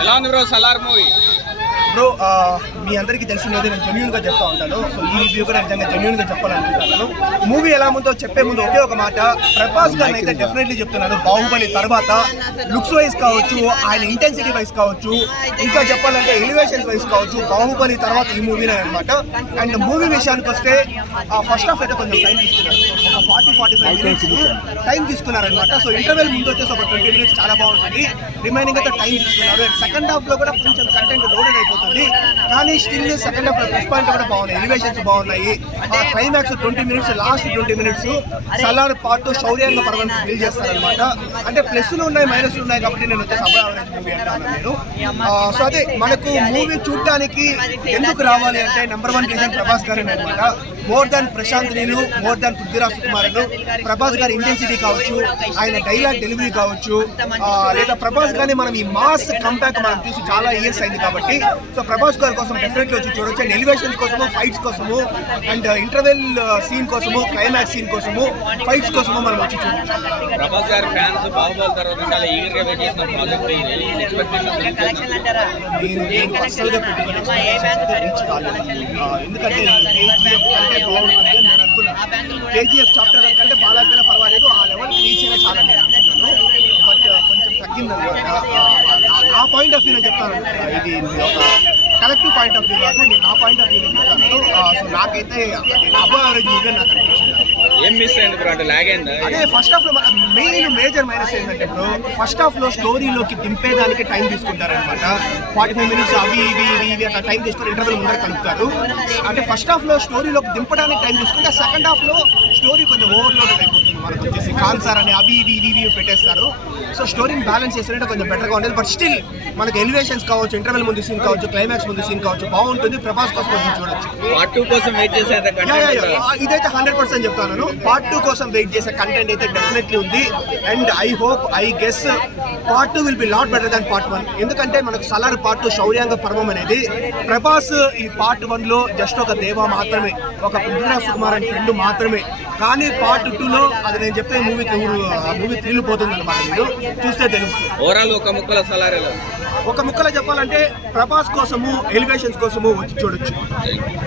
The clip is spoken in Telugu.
ఎలా ఉంది బ్రో సలార్ మూవీ? బ్రో మీ అందరికీ తెలిసినది నేను జెన్యూన్గా చెప్తా ఉంటాను. సో ఈ రివ్యూ కూడా నిజంగా జెన్యూన్గా చెప్పాలనుకుంటున్నాను. మూవీ ఎలా ఉందో చెప్పే ముందు ఒకే ఒక మాట, ప్రభాస్ గారిని అయితే డెఫినెట్లీ చెప్తున్నాను. బాహుబలి తర్వాత లుక్స్ వైజ్ కావచ్చు, ఆయన ఇంటెన్సిటీ వైజ్ కావచ్చు, ఇంకా చెప్పాలంటే ఎలివేషన్స్ వైజ్ కావచ్చు, బాహుబలి తర్వాత ఈ మూవీనే అనమాట. అండ్ మూవీ విషయానికి వస్తే ఫస్ట్ హాఫ్ అయితే కొంచెం టైం తీసుకున్నారు, ఒక 40-45 మినిట్స్ టైం తీసుకున్నారనమాట. సో ఇంటర్వెల్ ముందు వచ్చేసి ఒక 20 మినిట్స్ చాలా బాగుంటుంది, రిమైనింగ్ అయితే టైం తీసుకున్నారు. అండ్ సెకండ్ హాఫ్ లో కూడా కొంచెం కంటెంట్ లోడెడ్ అయిపోతుంది, కానీ స్టిల్ సెకండ్ హాఫ్ లో ప్లస్ పాయింట్ కూడా బాగున్నాయి, ఎలివేషన్స్ బాగున్నాయి. Climax 20 minutes, last 20 minutes Salaar part Shouryaanga Parvam build చేస్తారనమాట. అంటే ప్లస్లు ఉన్నాయి, మైనస్లు ఉన్నాయి, కాబట్టి నేను వచ్చేసి అబౌవ్ యావరేజ్ మూవీ అంటాను నేను. సో అదే మనకు మూవీ చూడటానికి ఎందుకు రావాలి అంటే నెంబర్ 1 రీజన్ ప్రభాస్ గారే అనమాట. మోర్ దాన్ ప్రశాంత్ నీలు, మోర్ దాన్ పృథ్వీరాజ్ సుకుమారన్, ప్రభాస్ గారి ఇంటెన్సిటీ కావచ్చు, ఆయన డైలాగ్ డెలివరీ కావచ్చు, లేదా ప్రభాస్ గారిని మనం ఈ మాస్ కంబ్యాక్ మనం చూసి చాలా ఇయర్స్ అయింది కాబట్టి సో ప్రభాస్ గారి కోసం డెఫినెట్లీ వచ్చి చూడొచ్చు. అండ్ ఎలివేషన్స్ కోసము, ఫైట్స్ కోసము, అండ్ ఇంటర్వెల్ సీన్ కోసము, క్లైమాక్స్ సీన్ కోసము, ఫైట్స్ కోసము మనం వచ్చి చూడొచ్చు. ప్రభాస్ గారి ఫ్యాన్స్ బాహుబలి తర్వాత చాలా ఈగర్ గా వెయిట్ చేసిన ప్రాజెక్ట్ నేను అస్సలుగా పెట్టుకుని రీచ్ కాలేదు, ఎందుకంటే బాగుంటుంది నేను అనుకున్నాను. కేజీఎఫ్ చాప్టర్ కంటే బాగా పర్వాలేదు, ఆ లెవెల్ రీచ్ అయినా చాలా నేను అనుకున్నాను. బట్ కొంచెం తగ్గిందనమాట. నా పాయింట్ ఆఫ్ వ్యూ నేను చెప్తాను, ఇది ఒక కలెక్టివ్ పాయింట్ ఆఫ్ వ్యూ కాదు, నేను నా పాయింట్ ఆఫ్ వ్యూ నేను చెప్తాను. సో నాకైతే అబౌవ్ యావరేజ్ మూవీ నాకు అనిపించింది. ఏం మిస్ అయింది బ్రో అంటే లాగ్ అయిందా? అదే ఫస్ట్ హాఫ్ లో మేజర్ మైనస్ ఏంటంటే బ్రో, ఫస్ట్ హాఫ్ లో స్టోరీలోకి దింపేదానికి టైం తీసుకుంటారనమాట. 45 మినిట్స్ అవి ఇవి అట్లా టైం తీసుకుని ఇంటర్వెల్ ముందర కలుపుతారు. అంటే ఫస్ట్ హాఫ్ లో స్టోరీలోకి దింపడానికి టైం తీసుకుంటే సెకండ్ హాఫ్ లో స్టోరీ కొంచెం ఓవర్లోడెడ్ అయిపోతుంది. మనకు వచ్చేసి కాన్సార్ అని అవి ఇవి పెట్టేస్తారు. సో స్టోరీని బ్యాలెన్స్ చేస్తుంటే కొంచెం బెటర్గా ఉండేది. బట్ స్టిల్ మనకు ఎలివేషన్స్ కావచ్చు, ఇంటర్వెల్ ముందు సీన్ కావచ్చు, క్లైమాక్స్ ముందు సీన్ కావచ్చు, బాగుంటుంది. ప్రభాస్ కోసం కొంచెం చూడొచ్చు. పార్ట్ 2 కోసం వెయిట్ చేసేంత ఇదైతే 100% చెప్తాను. పార్ట్ 2 కోసం వెయిట్ చేసే కంటెంట్ అయితే డెఫినెట్లీ ఉంది. And I guess part 2 will be lot better than part 1. ఎందుకంటే మనకు సలార్ పార్ట్ 2 శౌర్యాంగ పర్వం అనేది ప్రభాస్ ఈ పార్ట్ 1 లో జస్ట్ ఒక దేవా మాత్రమే, ఒక పృథ్వీరాజ్ సుకుమారన్ ఫ్రెండ్ మాత్రమే. కానీ పార్ట్ 2 అది నేను చెప్తే మూవీ తిరిగిపోతుంది అనమాట. మీరు చూస్తే తెలుస్తుంది. ఓవరాల్ ఒక ముక్కల సలార్ ఒక ముక్కలో చెప్పాలంటే ప్రభాస్ కోసము, ఎలివేషన్స్ కోసము వచ్చి చూడొచ్చు.